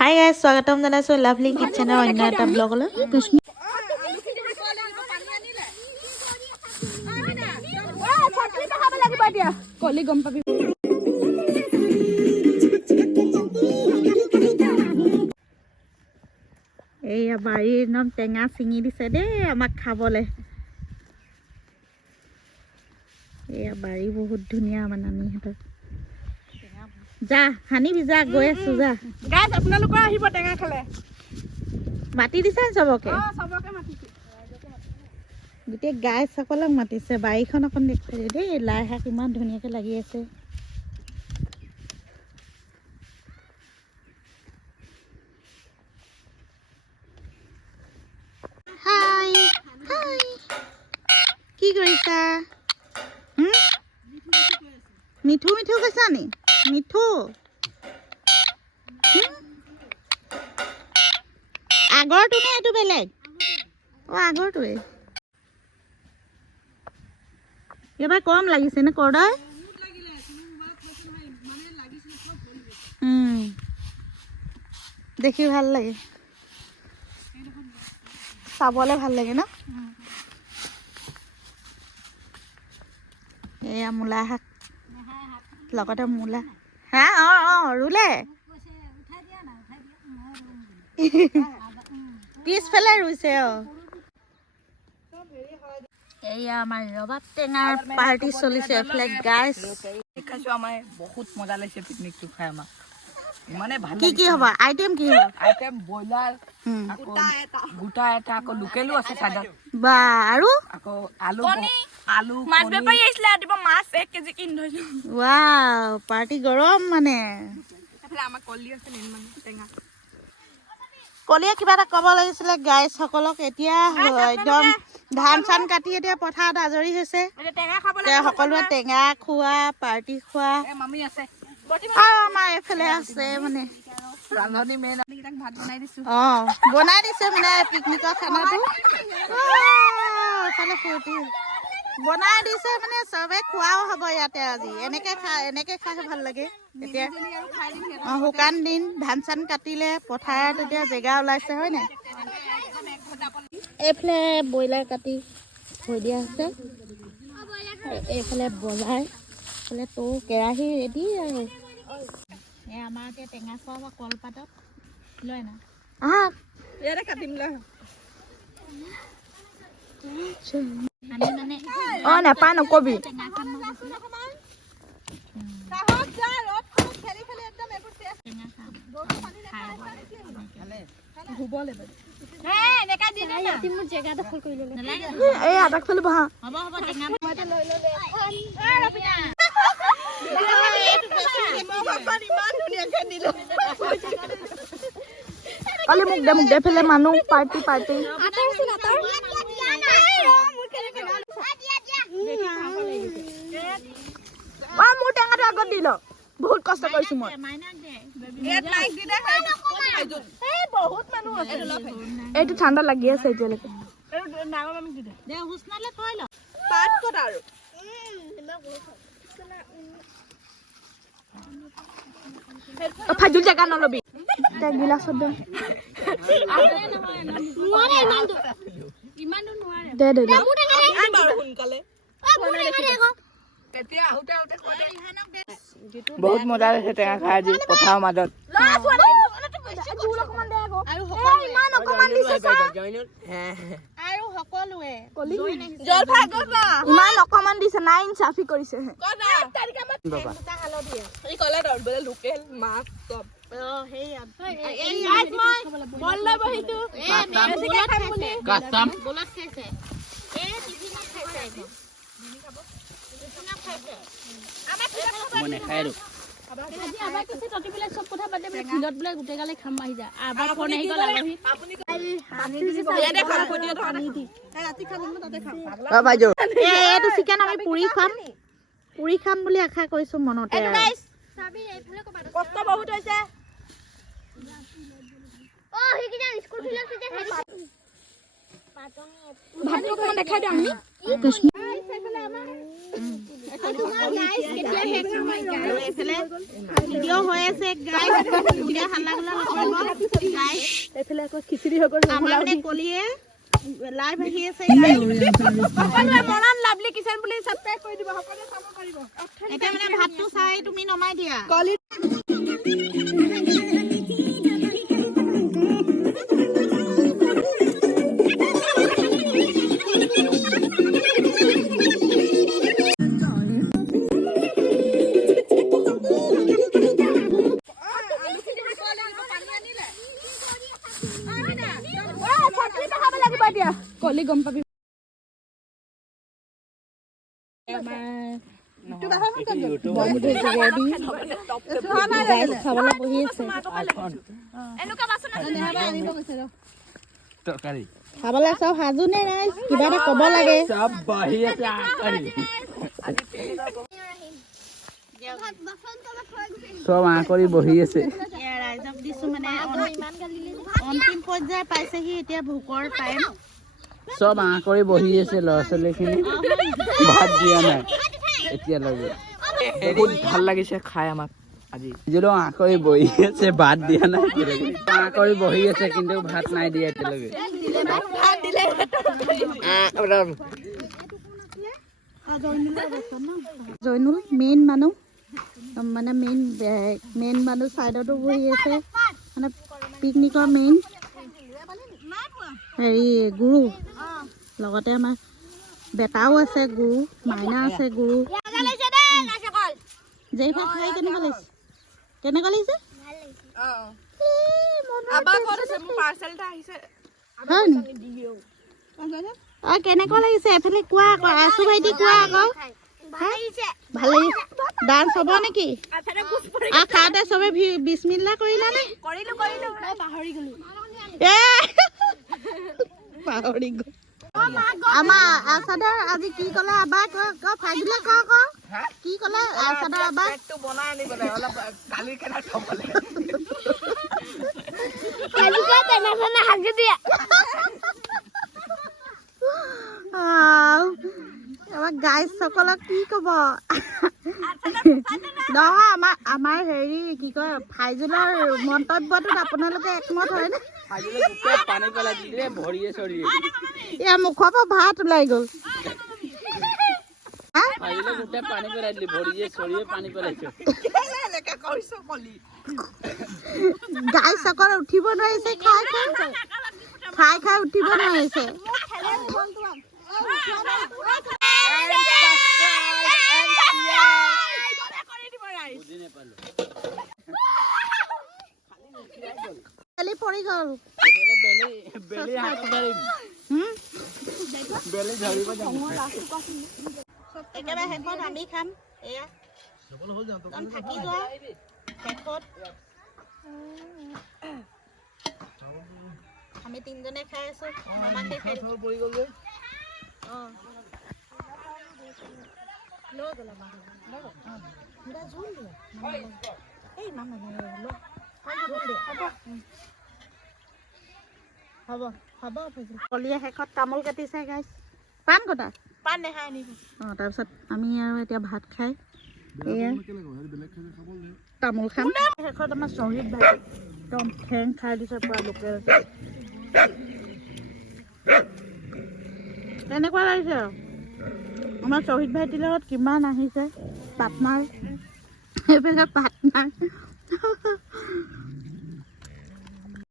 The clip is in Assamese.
হাই গাইজ, স্বাগতম জনাইছোঁ লাভলি কিটচেনৰ অন্য এটা ব্লগলৈ। এইয়া বাৰীৰ একদম টেঙা ছিঙি দিছে দেই আমাক খাবলৈ। এয়া বাৰী বহুত ধুনীয়া মানে আমিহঁতৰ। যা হানিবি, যা গৈ আছো যা। গাইজ আপোনালোকৰ আহিব টেঙা খালে। মাতি দিছে চবকে, চবকে মাতিছে। গোটেই গাইসকলক মাতিছে। বাৰীখন অকণ দেখুৱাই দিওঁ দেই, লাই শাক ইমান ধুনীয়াকৈ লাগি আছে। হাই হাই, কি কৰিছা? মিঠু মিঠু কৈছা নি? মিঠু আগৰটো নে এইটো বেলেগ? অঁ আগৰটোৱে। এবাৰ কম লাগিছে নে কৰ্দৈ? দেখি ভাল লাগে, চাবলৈ ভাল লাগে ন। এয়া মূলা শাক লগতে মূলা। হা অঁ ৰুলে পিছফালে ৰুইছে। এয়া আমাৰ ৰবাব টেঙাৰ পাৰ্টি চলিছে এইফালে গাইজ। আমাৰ বহুত মজা লাগিছে পিকনিকটো খাই। আমাক ইমানে ভাল কি কি হ'ব আইটেম? কি হ'ব আইটেম? ব্ৰইলাৰ, গোটা এটা, আকৌ লোকেলো আছে চাইডত। বা আৰু আকৌ আলু আলু মাছ বেপাৰী আহিছিলে ৰাতিপুৱা, মাছ 1 কেজি কিনি থৈছো। ৱাও পাৰ্টি গৰম মানে। আমাৰ কলি আছে টেঙা। কলিয়ে কিবা এটা ক'ব লাগিছিলে গাইজ সকলক। এতিয়া একদম ধান চান কাটি এতিয়া পথাৰত আজৰি হৈছে। সকলোৱে টেঙা খোৱা, পাৰ্টি খোৱা। আমাৰ এইফালে আছে মানে ৰান্ধনি মেইন ভাত বনাই দিছো। বনাই দিছে মানে পিকনিকৰ খানাটো। এইফালে ফূৰ্তি বনাই দিছে মানে চবে খোৱাও হ'ব ইয়াতে আজি। এনেকে খাই ভাল লাগে। এতিয়া শুকান দিন, ধান চান কাটিলে পথাৰত এতিয়া জেগা ওলাইছে হয় নাই। এইফালে ব্ৰইলাৰ কাটি থৈ দিয়া আছে, এইফালে বজাৰ, এইফালে তো কেৰাহী ৰেডি আৰু। এই আমাৰ এতিয়া টেঙা খোৱা কলপাতত লয় না ইয়াতে কাটিম লৈ আমি মানে নেপায় নকবি। কালি মোক দে ফেলে মানুহ পাৰ্টি মোৰ টেঙাটো আগত দি ল। বহুত কষ্ট কৰিছো মই। এইটো ঠাণ্ডা লাগি আছে এতিয়ালৈকে। ফাজুল জেগা নলবি। গিলাচত দে দে বহুত মজা লাগিছে টেঙা খাই আজি পথাৰৰ মাজত। ইমান অকমান দিছে, নাই ইনচাফি কৰিছে। লোকেল মাছ চব চিকেন আমি পুৰি খাম বুলি আশা কৰিছো মনতে। কষ্ট বহুত হৈছে। ভাতটো অকমান দেখাই দিওঁ আমি। এইফালে ভিডিঅ' হৈ আছে গাইছ, ভিডিঅ' হাল্লা গোল্লা নকৰিব গাইছ। এইফালে আকৌ খিচিৰি হৈ গ'ল। আমাৰ মানে কলিয়ে লাইভ আহি আছে। সকলোৱে মৰাণ লাভলি কিচেন বুলি সাবস্ক্ৰাইব কৰি দিব, সকলোৱে চাব পাৰিব। এতিয়া মানে ভাতটো চাই তুমি নমাই দিয়া। কলি গম পাবি। খাবলৈ বহি আছে। খাবলৈ চব সাজু নে নাই কিবা এটা ক'ব লাগে। চব আঁ কৰি বহি আছে। ৰাইজক দিছো মানে অন্তিম পৰ্যায় পাইছেহি, এতিয়া ভোকৰ টাইম। চব আঁ কৰি বহি আছে ল'ৰা ছোৱালীখিনি, ভাত দিয়া নাই এতিয়ালৈকে। বহুত ভাল লাগিছে খাই আমাক আজি। যিটো আঁ কৰি বহি আছে, ভাত দিয়া নাই। আঁ কৰি বহি আছে কিন্তু ভাত নাই দিয়া এতিয়ালৈকে। জয়নুল মেইন মানুহ, মানে মেইন মানুহ চাইডতো বহি আছে, মানে পিকনিকৰ মেইন হেৰি গুৰু। লগতে আমাৰ বেটাও আছে গুৰু, মাইনা আছে গুৰু। জেইফা খাই কেনেকুৱা লাগিছে? কেনেকুৱা লাগিছে? কেনেকুৱা লাগিছে এফালে কোৱা আকৌ, আছো ভাইটি কোৱা আকৌ। ভাল লাগিছে। ডান্স হ'ব নেকি? খাওঁতে চবে বিছমিল্লা কৰিলা নে? পাহৰি গলো। আমাৰ আচাদৰ আজি কি ক'লে আবাৰ ফাইজিলে ক কি ক'লে আচাদৰ আবাৰ? আমাৰ গাইজ সকলক কি ক'ব? নহয় আমাৰ হেৰি কি কয় ফাইজুলৰ মন্তব্যটোত আপোনালোকে একমত হয়নে? ইয়াৰ মুখৰ পৰা ভাত ওলাই গ'ল। গাই চকৰ উঠিব নোৱাৰিছে, খাই উঠিব নোৱাৰিছে। পৰি গ'ল একেবাৰে শেষত আমি খাম। এয়া থাকি যোৱা শেষত আমি তিনিজনে খাই আছো। মামাকে খাই হ'ব কলিয়ে শেষত তামোল কাটিছে গাইছ। পাণ কটা পাণ দেখাই আনিব। তাৰপিছত আমি আৰু এতিয়া ভাত খাই এয়া তামোল খাম। শেষত আমাৰ শ্বহীদ ভাই একদম ঠেং খাই দিছে পুৰা লোকেল। কেনেকুৱা লাগিছে আৰু আমাৰ শ্বহীদ ভাইটিৰ লগত কিমান আহিছে পাৰ্টনাৰ, সেইবিলাক পাৰ্টনাৰ।